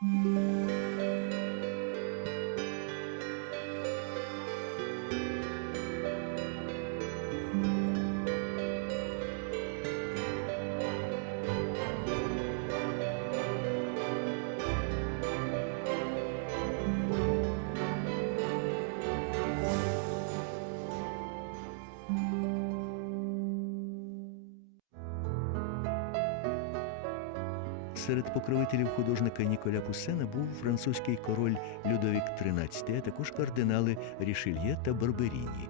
Música Серед покровителів художника Ніколя Пуссена був французький король Людовік XIII, а також кардинали Рішельє та Барберіні.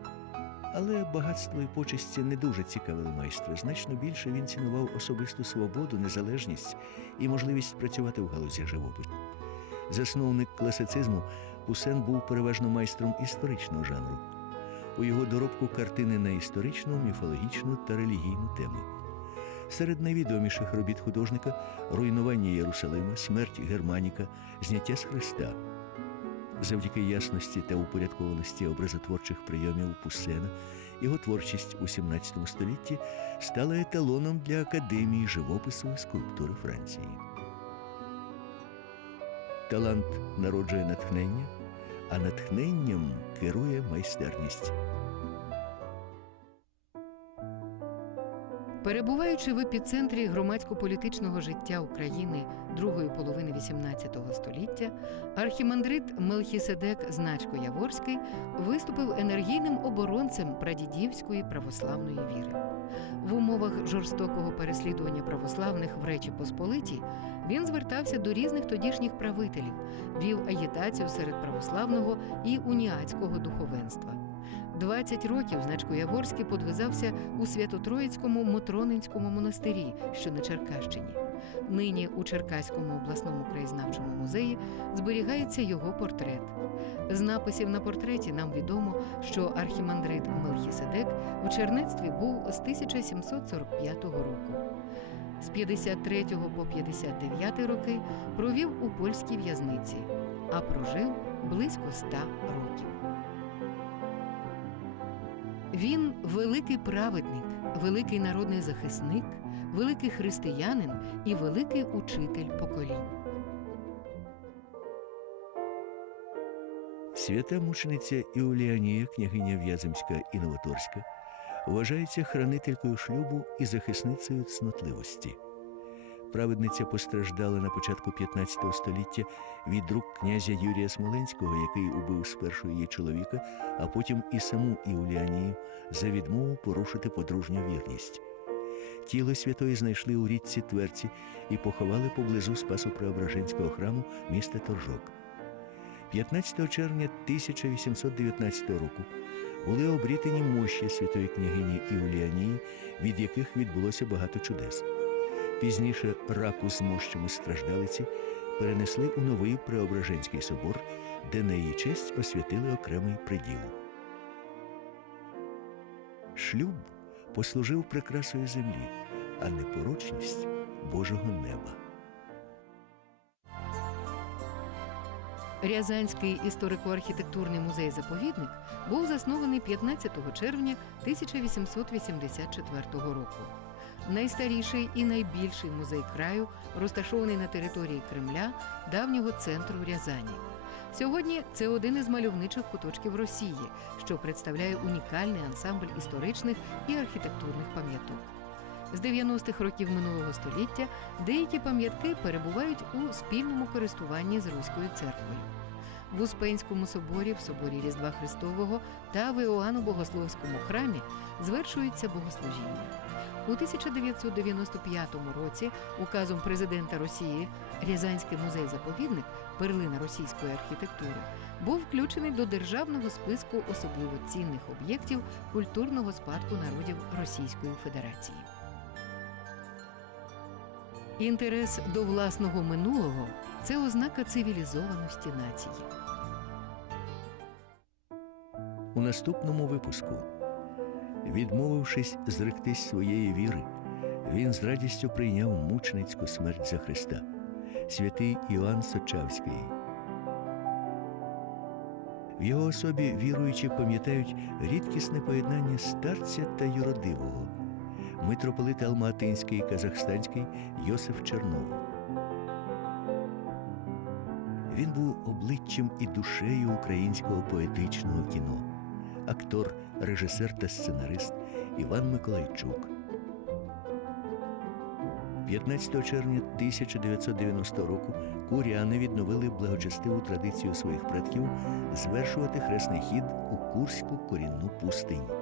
Але багатство і почесті не дуже цікавили майстра. Значно більше він цінував особисту свободу, незалежність і можливість працювати в галузі живопису. Засновник класицизму Пуссен був переважно майстром історичного жанру. У його доробку картини на історичну, міфологічну та релігійну теми. Серед найвідоміших робіт художника руйнування Єрусалима, смерть Германіка, зняття з Христа. Завдяки ясності та упорядкованості образотворчих прийомів Пуссена його творчість у XVII столітті стала еталоном для академії живопису і скульптури Франції. Талант народжує натхнення, а натхненням керує майстерність. Перебуваючи в епіцентрі громадсько-політичного життя України другої половини XVIII століття, архімандрит Мелхіседек Значко Яворський виступив енергійним оборонцем прадідівської православної віри. В умовах жорстокого переслідування православних в Речі Посполитій він звертався до різних тодішніх правителів, вів агітацію серед православного і уніатського духовенства. 20 років Значко Яворський подвизався у Свято-Троїцькому Мотронинському монастирі, що на Черкащині. Нині у Черкаському обласному краєзнавчому музеї зберігається його портрет. З написів на портреті нам відомо, що архімандрит Мелхіседек у чернецтві був з 1745 року. З 53 по 59 роки провів у польській в'язниці, а прожив близько 100 років. Він великий праведник, великий народний захисник, великий християнин і великий учитель поколінь. Свята мучениця Іуліанія, княгиня В'яземська і Новоторська, вважається хранителькою шлюбу і захисницею цнотливості. Праведниця постраждала на початку 15 століття від рук князя Юрія Смоленського, який убив спершу її чоловіка, а потім і саму Іуліанію за відмову порушити подружню вірність. Тіло святої знайшли у річці Тверці і поховали поблизу Спасо-Преображенського храму міста Торжок. 15 червня 1819 року були обрітені мощі святої княгині Іуліанії, від яких відбулося багато чудес. Пізніше раку з страждалиці перенесли у новий Преображенський собор, де на її честь освятили окремий приділ. Шлюб послужив прикрасою землі, а непорочність Божого неба. Рязанський історико-архітектурний музей-заповідник був заснований 15 червня 1884 року. Найстаріший і найбільший музей краю розташований на території Кремля, давнього центру Рязані. Сьогодні це один із мальовничих куточків Росії, що представляє унікальний ансамбль історичних і архітектурних пам'яток. З 90-х років минулого століття деякі пам'ятки перебувають у спільному користуванні з Руською церквою. В Успенському соборі, в соборі Різдва Христового та в Іоанну Богословському храмі звершується богослужіння. У 1995 році указом президента Росії Рязанський музей-заповідник перлина російської архітектури був включений до державного списку особливо цінних об'єктів культурного спадку народів Російської Федерації. Інтерес до власного минулого це ознака цивілізованості нації. У наступному випуску, відмовившись зректись своєї віри, він з радістю прийняв мученицьку смерть за Христа, святий Іоанн Сочавський. В його особі віруючі пам'ятають рідкісне поєднання старця та юродивого, митрополит Алматинський і Казахстанський Йосиф Чернов. Він був обличчям і душею українського поетичного кіно, актор, режисер та сценарист Іван Миколайчук. 15 червня 1990 року куряни відновили благочестиву традицію своїх предків звершувати хресний хід у Курську корінну пустиню.